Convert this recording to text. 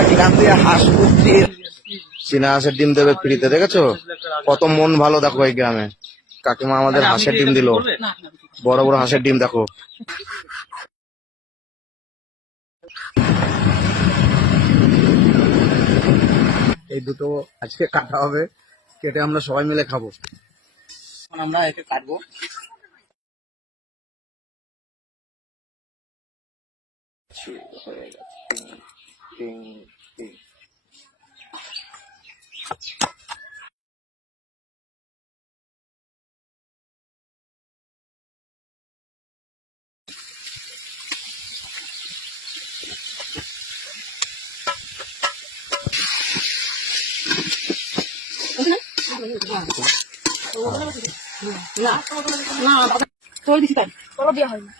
এখান থেকে হাঁস কুটির চীনা হাঁসের ডিম দেবে ফ্রিতে, দেখেছো কত মন ভালো। দেখো এই গ্রামে কাকিমা আমাদের হাঁসের ডিম দিল, বড় বড় হাঁসের ডিম দেখো। এই দুটো আজকে কাটা হবে, কেটে আমরা সবাই মিলে খাবো। আমরা একে কাটবো। হয়ে গেছে। টিং, টিং, টিং। তোর দিছি তাই তোর দেওয়া হয়নি।